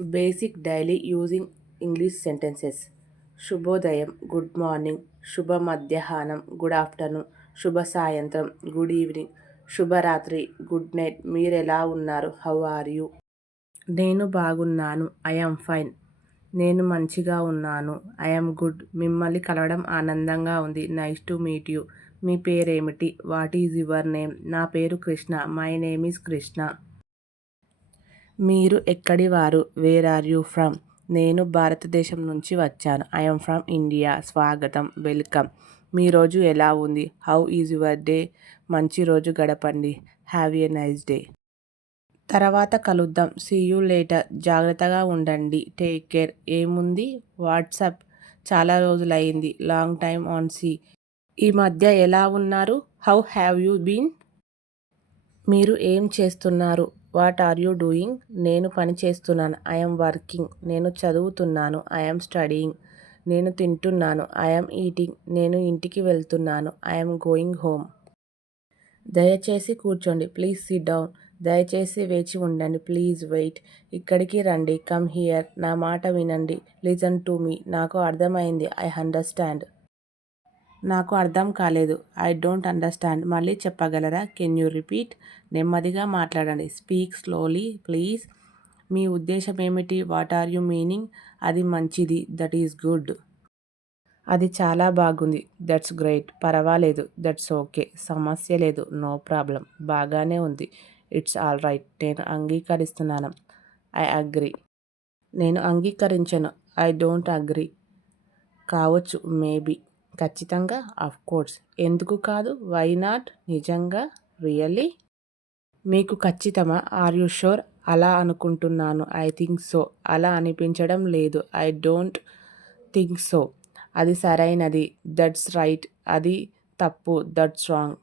Basic daily using English sentences. శుభోదయం good morning, శుభ మధ్యాహ్నం గుడ్ ఆఫ్టర్నూన్, శుభ సాయంత్రం గుడ్ ఈవినింగ్, శుభరాత్రి గుడ్ నైట్. మీరెలా ఉన్నారు? How are you? నేను బాగున్నాను. I am fine. నేను మంచిగా ఉన్నాను. I am good. మిమ్మల్ని కలవడం ఆనందంగా ఉంది. Nice to meet you. మీ పేరేమిటి? What is your name? నా పేరు Krishna. My name is Krishna. మీరు ఎక్కడి వారు? Where are you from? నేను భారతదేశం నుంచి వచ్చాను. I am from India. స్వాగతం, వెల్కమ్. మీ రోజు ఎలా ఉంది? How is your day? మంచి రోజు గడపండి. Have a nice day. తర్వాత కలుద్దాం. See you later. జాగ్రత్తగా ఉండండి. Take care. ఏముంది? వాట్సాప్. చాలా రోజులైంది. Long time no see. ఈ మధ్య ఎలా ఉన్నారు? How have you been? మీరు ఏం చేస్తున్నారు? What are you doing? నేను పని చేస్తున్నాను. I am working. నేను చదువుతున్నాను. I am studying. నేను తింటున్నాను. I am eating. నేను ఇంటికి వెళ్తున్నాను. I am going home. దయచేసి కూర్చోండి. Please sit down. దయచేసి వేచి ఉండండి. Please wait. ఇక్కడికి రండి. Come here. నా మాట వినండి. Listen to me. నాకు అర్థమైంది. I understand. నాకు అర్థం కాలేదు. I don't understand. మళ్ళీ చెప్పగలరా? Can you repeat? నెమ్మదిగా మాట్లాడండి. Speak slowly please. మీ ఉద్దేశం ఏమిటి? What are you meaning? అది మంచిది. That is good. అది చాలా బాగుంది. That's great. పర్వాలేదు. That's okay. సమస్య లేదు. No problem. బాగానే ఉంది. It's all right. నేను అంగీకరిస్తున్నాను. I agree. నేను అంగీకరించను. I don't agree. కావచ్చు. మేబీ. ఖచ్చితంగా. Of course. ఎందుకు కాదు? Why not? నిజంగా? రియల్లీ? మీకు ఖచ్చితమా? Are you sure? అలా అనుకుంటున్నాను. I think so. అలా అనిపించడం లేదు. I don't think so. అది సరైనది. That's right. అది తప్పు. That's wrong.